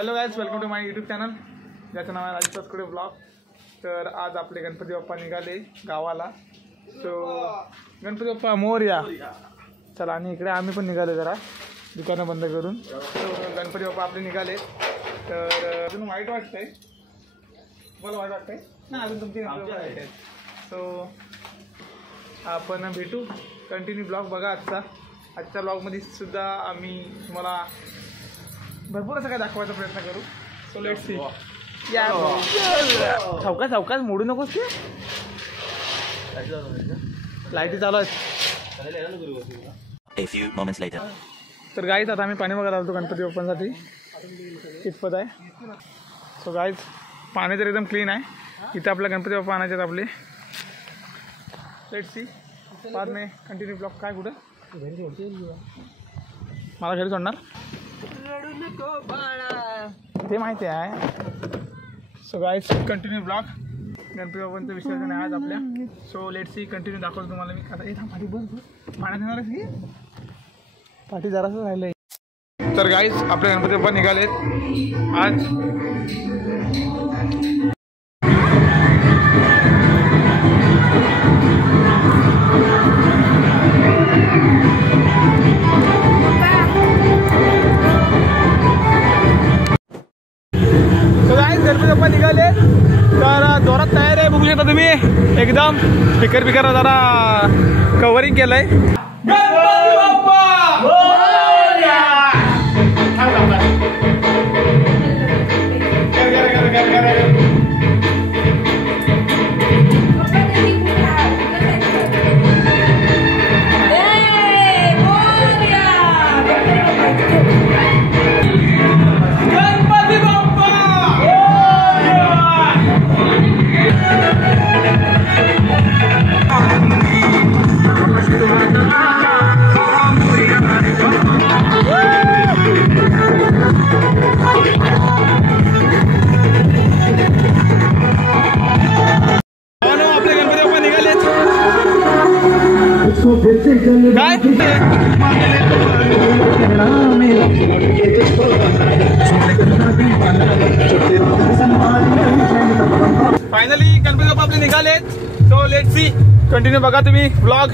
Hello guys, welcome to my YouTube channel ज्याचं नाव आहे राजेश तस्कुडे ब्लॉग. तर आज आपले गणपती बाप्पा निघाले गावाला. सो गणपती बाप्पा मोरया. चला, आणि इकडे आम्ही पण निघाले जरा दुकानं बंद करून. सो गणपती बाप्पा आपले निघाले. तर अजून वाईट वाटतंय, मला वाईट वाटतंय ना अजून तुमची वाईट. सो आपण भेटू, कंटिन्यू ब्लॉग बघा. आजच्या ब्लॉगमध्ये सुद्धा आम्ही तुम्हाला भरपूर असं काय दाखवायचा प्रयत्न करू. So let's see. या सावकाश सावकाश मोडू नकोस ते. लाईटी चालू आहेत. तर गाईज आता आम्ही पाणी बघायला आलो गणपती बाप्पांसाठी. कितपत आहे. सो गाईज पाणी तर एकदम क्लीन आहे. इथं आपल्या गणपती बाप्पा आणायचे आहेत आपले. Let's see. बाद में कंटिन्यू ब्लॉग. काय कुठं मला घरी सोडणार ते माहिती आहे. So guys continue blog. Ganpati बाप्पांचं विसर्जन आहे आज आपल्या. सो लेट्स सी, कंटिन्यू दाखवतो तुम्हाला मी. आता इथं पाठी बस पाण्यात येणार आहे की पाठी जरासं राहिलं आहे. तर गाईज आपले गणपती बाप्पा निघालेत आज. गणपती बाप्पा निघाले तर जोरात तयार आहे. बघू शकता तुम्ही एकदम स्पीकर बिकर जरा कव्हरिंग केलंय. गणपती बाप्पा मोरया. फायनली गणपती बाप्पा आपले निघालेत. सो लेट्स सी, कंटिन्यू बघा तुम्ही व्लॉग.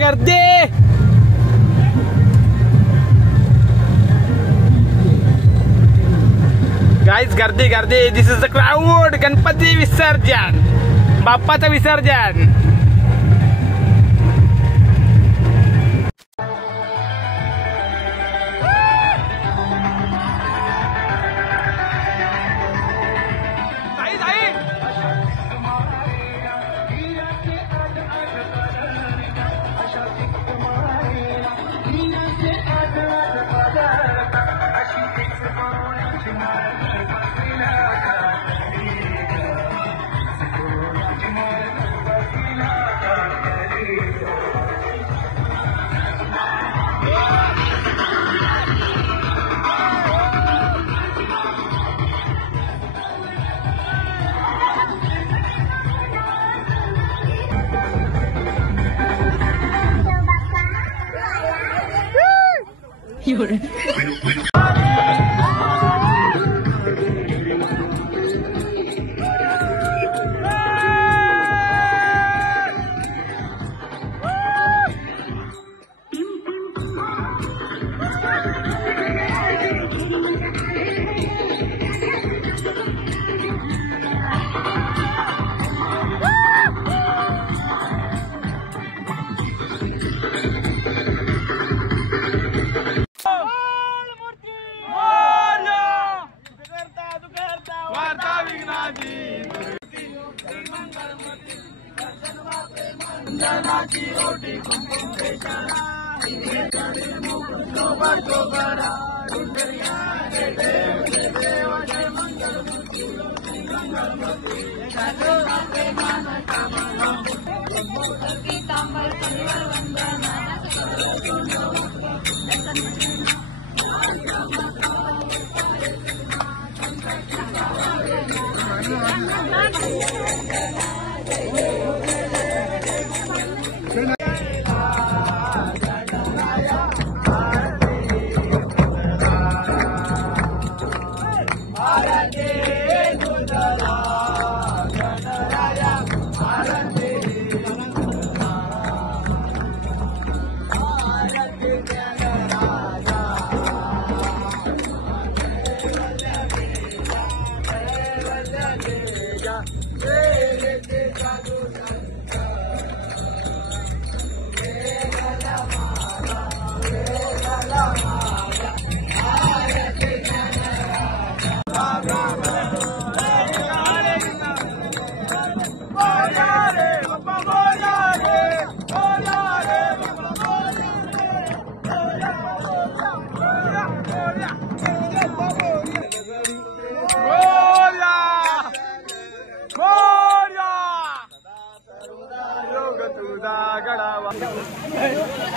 गर्दी गाईज, गर्दी गर्दी. दिस इज द क्राऊड. गणपती विसर्जन, बाप्पाचं विसर्जन.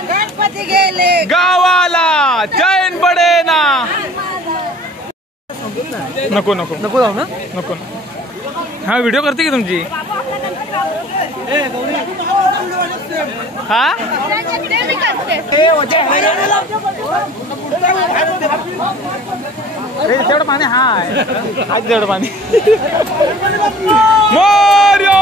गणपती गेले गावाला चैन पडे ना. नको नको नको जाऊ ना नको. हा व्हिडिओ करते की तुमची. हा तेवढं पाणी हाय आज तेवढं पाणी. मोर्यो